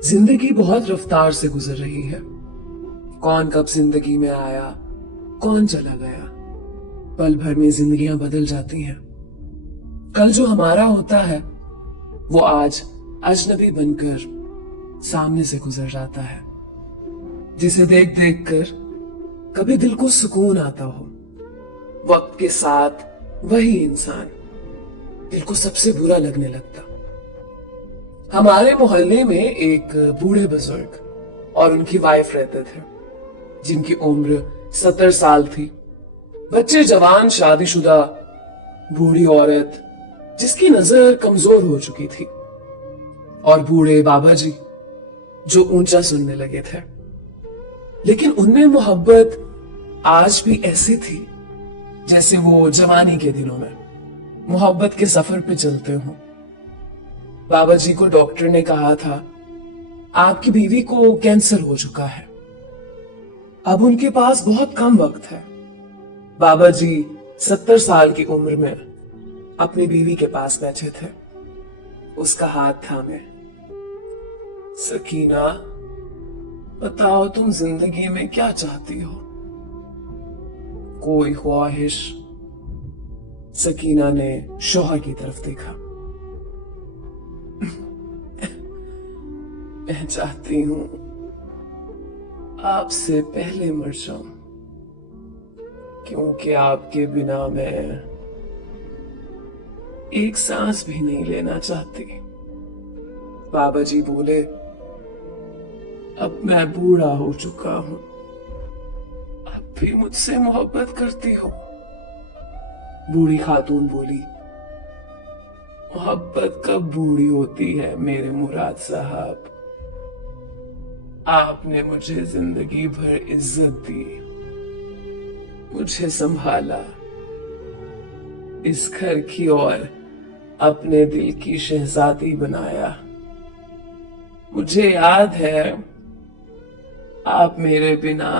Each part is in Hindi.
जिंदगी बहुत रफ्तार से गुजर रही है। कौन कब जिंदगी में आया, कौन चला गया। पल भर में जिंदगियां बदल जाती हैं। कल जो हमारा होता है वो आज अजनबी बनकर सामने से गुजर जाता है, जिसे देख देख कर कभी दिल को सुकून आता हो। वक्त के साथ वही इंसान दिल को सबसे बुरा लगने लगता। हमारे मोहल्ले में एक बूढ़े बुजुर्ग और उनकी वाइफ रहते थे, जिनकी उम्र 70 साल थी। बच्चे जवान, शादीशुदा बूढ़ी औरत जिसकी नजर कमजोर हो चुकी थी, और बूढ़े बाबा जी जो ऊंचा सुनने लगे थे। लेकिन उनमें मोहब्बत आज भी ऐसी थी जैसे वो जवानी के दिनों में मोहब्बत के सफर पे चलते हों। बाबा जी को डॉक्टर ने कहा था, आपकी बीवी को कैंसर हो चुका है। अब उनके पास बहुत कम वक्त है। बाबा जी 70 साल की उम्र में अपनी बीवी के पास बैठे थे, उसका हाथ थामे। सकीना, बताओ तुम जिंदगी में क्या चाहती हो? कोई ख्वाहिश? सकीना ने शौहर की तरफ देखा। मैं चाहती हूं आपसे पहले मर जाऊं, क्योंकि आपके बिना मैं एक सांस भी नहीं लेना चाहती। बाबा जी बोले, अब मैं बूढ़ा हो चुका हूं, अब भी मुझसे मोहब्बत करती हो? बूढ़ी खातून बोली, मोहब्बत कब बूढ़ी होती है मेरे मुराद साहब। आपने मुझे जिंदगी भर इज्जत दी, मुझे संभाला, इस घर की और अपने दिल की शहजादी बनाया। मुझे याद है आप मेरे बिना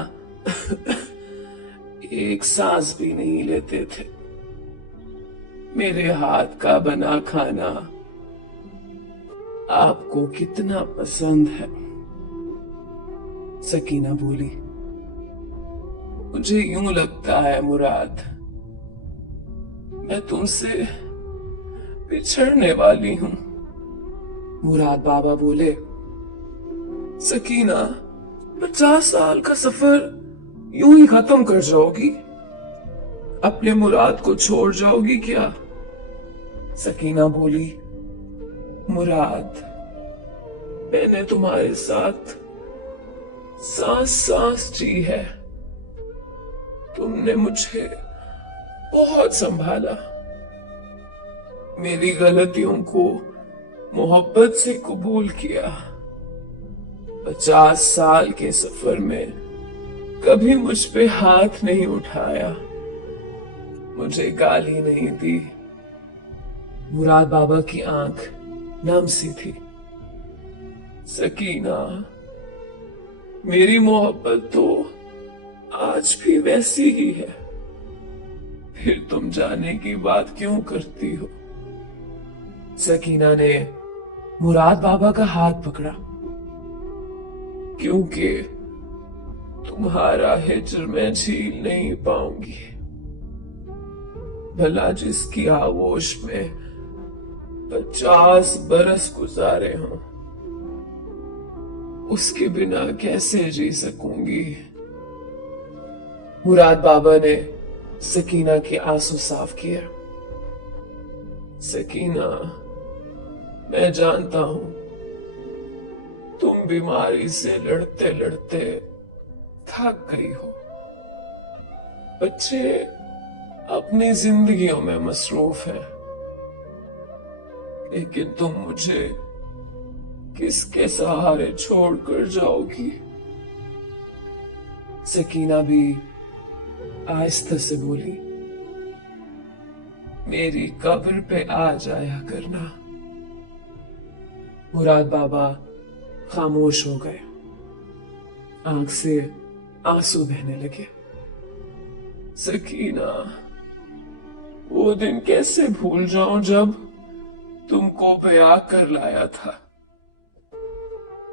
एक सांस भी नहीं लेते थे। मेरे हाथ का बना खाना आपको कितना पसंद है। सकीना बोली, मुझे यूं लगता है मुराद, मैं तुमसे बिछड़ने वाली हूं। मुराद बाबा बोले, सकीना, 50 साल का सफर यूं ही खत्म कर जाओगी? अपने मुराद को छोड़ जाओगी क्या? सकीना बोली, मुराद, मैंने तुम्हारे साथ सांस सांस जी है। तुमने मुझे बहुत संभाला, मेरी गलतियों को मोहब्बत से कबूल किया। 50 साल के सफर में कभी मुझ पे हाथ नहीं उठाया, मुझे गाली नहीं दी। मुराद बाबा की आंख नम सी थी। सकीना, मेरी मोहब्बत तो आज भी वैसी ही है, फिर तुम जाने की बात क्यों करती हो? सकीना ने मुराद बाबा का हाथ पकड़ा, क्योंकि तुम्हारा हिज्र मैं झील नहीं पाऊंगी। भला जिसकी आगोश में 50 बरस गुजारे हों, उसके बिना कैसे जी सकूंगी? मुराद बाबा ने सकीना के आंसू साफ किया। सकीना, मैं जानता हूं तुम बीमारी से लड़ते लड़ते थक गई हो। बच्चे अपनी जिंदगियों में मसरूफ हैं, लेकिन तुम मुझे किसके सहारे छोड़कर जाओगी? सकीना भी आहिस्ता से बोली, मेरी कब्र पे आ जाया करना। मुराद बाबा खामोश हो गए, आंख से आंसू बहने लगे। सकीना, वो दिन कैसे भूल जाऊं जब तुमको ब्याह कर लाया था।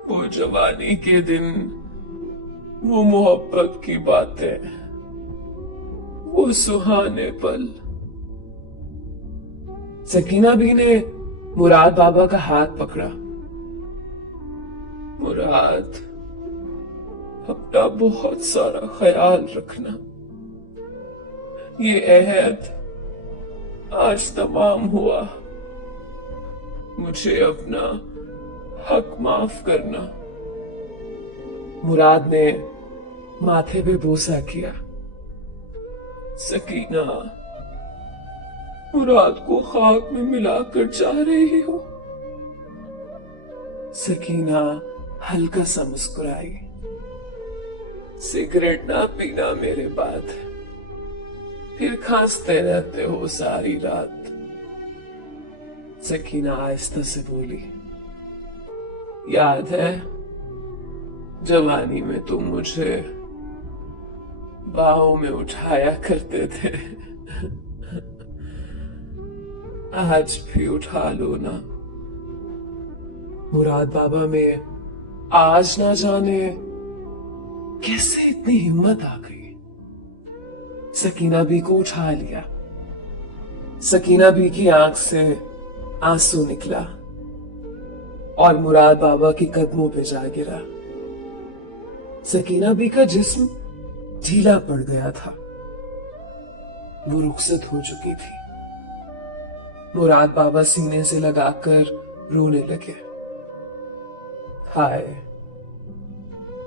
वो जवानी के दिन, वो मोहब्बत की बातें, वो सुहाने पल। सकीना भी ने मुराद बाबा का हाथ पकड़ा। मुराद, अपना बहुत सारा ख्याल रखना। ये अहद आज तमाम हुआ। मुझे अपना हक माफ करना। मुराद ने माथे पे बोसा किया। सकीना, मुराद को खाक में मिलाकर जा रही हो। सकीना हल्का सा मुस्कुराई। सिगरेट ना पीना मेरे बाद, फिर खांसते रहते हो सारी रात। सकीना आहिस्ता से बोली, याद है जवानी में तुम मुझे बाहों में उठाया करते थे। आज भी उठा लो ना। मुराद बाबा में आज ना जाने कैसे इतनी हिम्मत आ गई। सकीना बी को उठा लिया। सकीना बी की आंख से आंसू निकला और मुराद बाबा के कदमों पे जा गिरा। सकीना बी का जिस्म ढीला पड़ गया था। वो रुखसत हो चुकी थी। मुराद बाबा सीने से लगाकर रोने लगे। हाय,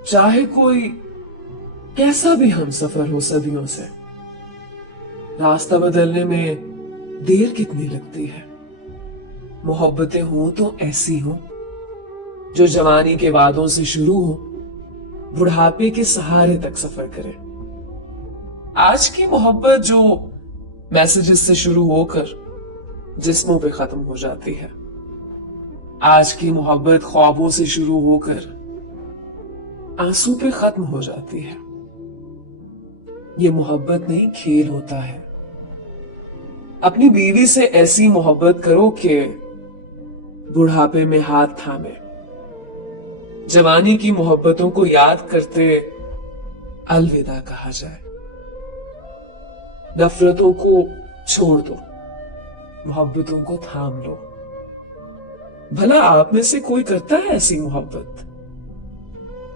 चाहे कोई कैसा भी हमसफर हो सदियों से, रास्ता बदलने में देर कितनी लगती है। मोहब्बतें हों तो ऐसी हों जो जवानी के वादों से शुरू हो, बुढ़ापे के सहारे तक सफर करे। आज की मोहब्बत जो मैसेजेस से शुरू होकर जिस्मों पे खत्म हो जाती है। आज की मोहब्बत ख्वाबों से शुरू होकर आंसू पे खत्म हो जाती है। ये मोहब्बत नहीं, खेल होता है। अपनी बीवी से ऐसी मोहब्बत करो कि बुढ़ापे में हाथ थामे। जवानी की मोहब्बतों को याद करते अलविदा कहा जाए। नफरतों को छोड़ दो, मोहब्बतों को थाम लो। भला आप में से कोई करता है ऐसी मोहब्बत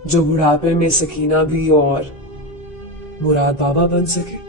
जो बुढ़ापे में सकीना भी और मुराद बाबा बन सके?